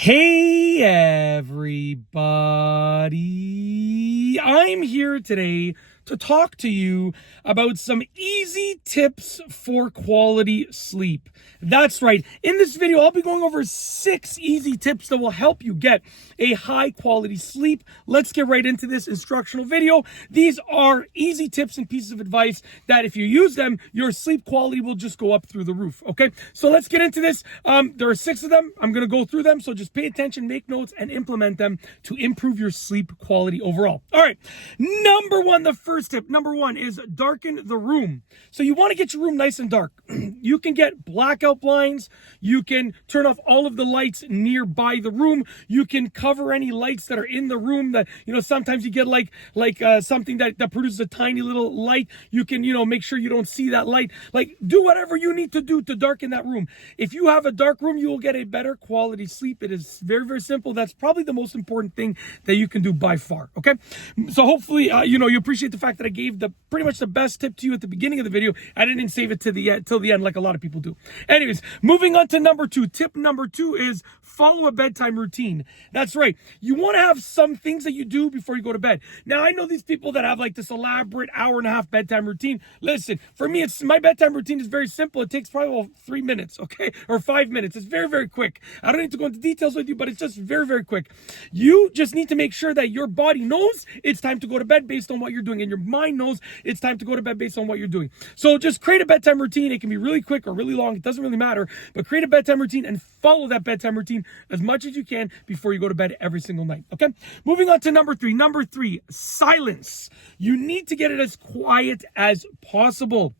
Hey everybody, I'm here today to talk to you about some easy tips for quality sleep. That's right. In this video, I'll be going over 6 easy tips that will help you get a high quality sleep. Let's get right into this instructional video. These are easy tips and pieces of advice that if you use them, your sleep quality will just go up through the roof. Okay, so let's get into this. There are 6 of them. I'm going to go through them. So just pay attention, make notes, and implement them to improve your sleep quality overall. All right. The first tip, number 1, is darken the room. So you want to get your room nice and dark. You can get blackout blinds. You can turn off all of the lights nearby the room. You can cover any lights that are in the room that, sometimes you get like something that produces a tiny little light. You can, make sure you don't see that light. Like, do whatever you need to do to darken that room. If you have a dark room, you will get a better quality sleep. It is very, very simple. That's probably the most important thing that you can do by far. Okay. So hopefully, you appreciate the fact that I gave pretty much the best tip to you at the beginning of the video. I didn't save it till the end like a lot of people do. Anyways, moving on to number 2. Tip number 2 is follow a bedtime routine. That's right. You want to have some things that you do before you go to bed. Now, I know these people that have like this elaborate hour-and-a-half bedtime routine. Listen, for me, my bedtime routine is very simple. It takes probably 3 minutes, okay? Or 5 minutes. It's very, very quick. I don't need to go into details with you, but it's just very, very quick. You just need to make sure that your body knows it's time to go to bed based on what you're doing, and your mind knows it's time to go to bed based on what you're doing. So just create a bedtime routine. It can be really quick or really long. It doesn't really matter, but create a bedtime routine and follow that bedtime routine as much as you can before you go to bed every single night. Okay. Moving on to number 3. Number 3, silence. You need to get it as quiet as possible.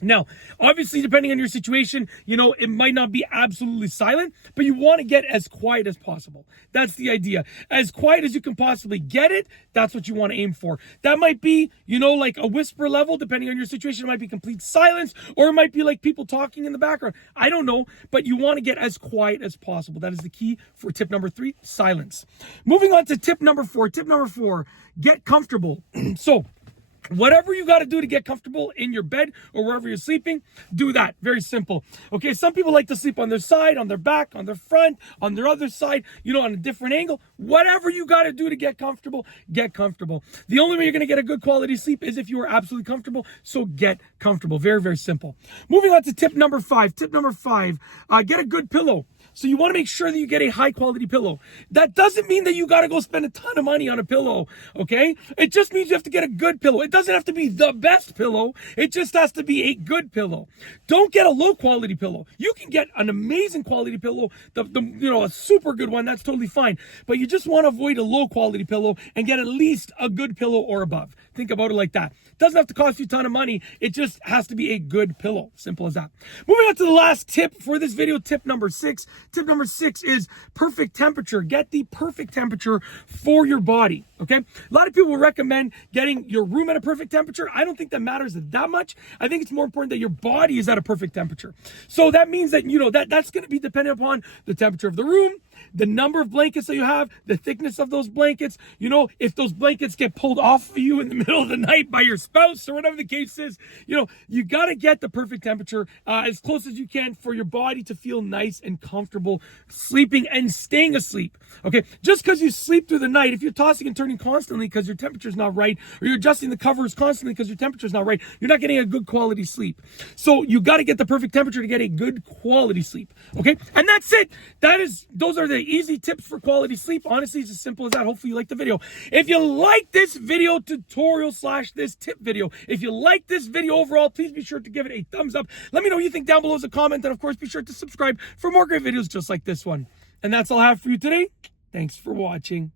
Now, obviously, depending on your situation, it might not be absolutely silent, but you want to get as quiet as possible. That's the idea. As quiet as you can possibly get it, that's what you want to aim for. That might be, like a whisper level, depending on your situation. It might be complete silence, or it might be like people talking in the background. I don't know, but you want to get as quiet as possible. That is the key for tip number 3, silence. Moving on to tip number 4. Tip number 4, get comfortable. So, whatever you got to do to get comfortable in your bed or wherever you're sleeping, do that. Very simple. Okay, some people like to sleep on their side, on their back, on their front, on their other side, on a different angle. Whatever you got to do to get comfortable, get comfortable. The only way you're going to get a good quality sleep is if you are absolutely comfortable, so get comfortable. Very, very simple. Moving on to tip number 5. Tip number 5, get a good pillow. So you want to make sure that you get a high quality pillow. That doesn't mean that you got to go spend a ton of money on a pillow, okay? It just means you have to get a good pillow. It doesn't have to be the best pillow. It just has to be a good pillow. Don't get a low quality pillow. You can get an amazing quality pillow, a super good one. That's totally fine. But you just want to avoid a low quality pillow and get at least a good pillow or above. Think about it like that. It doesn't have to cost you a ton of money. It just has to be a good pillow. Simple as that. Moving on to the last tip for this video, tip number 6. Tip number 6 is perfect temperature. Get the perfect temperature for your body, okay? A lot of people recommend getting your room at a perfect temperature. I don't think that matters that much. I think it's more important that your body is at a perfect temperature. So that means that, that's going to be dependent upon the temperature of the room, the number of blankets that you have, the thickness of those blankets. If those blankets get pulled off of you in the middle of the night by your spouse or whatever the case is, you got to get the perfect temperature as close as you can for your body to feel nice and comfortable sleeping and staying asleep. Okay, just because you sleep through the night, if you're tossing and turning constantly because your temperature's not right, or you're adjusting the covers constantly because your temperature's not right, you're not getting a good quality sleep. So you got to get the perfect temperature to get a good quality sleep. Okay, and that's it. Those are the easy tips for quality sleep. Honestly, it's as simple as that. Hopefully you like the video. If you like this video tutorial / this tip video, if you like this video overall, please be sure to give it a thumbs up. Let me know what you think down below as a comment, and of course be sure to subscribe for more great videos just like this one. And that's all I have for you today. Thanks for watching.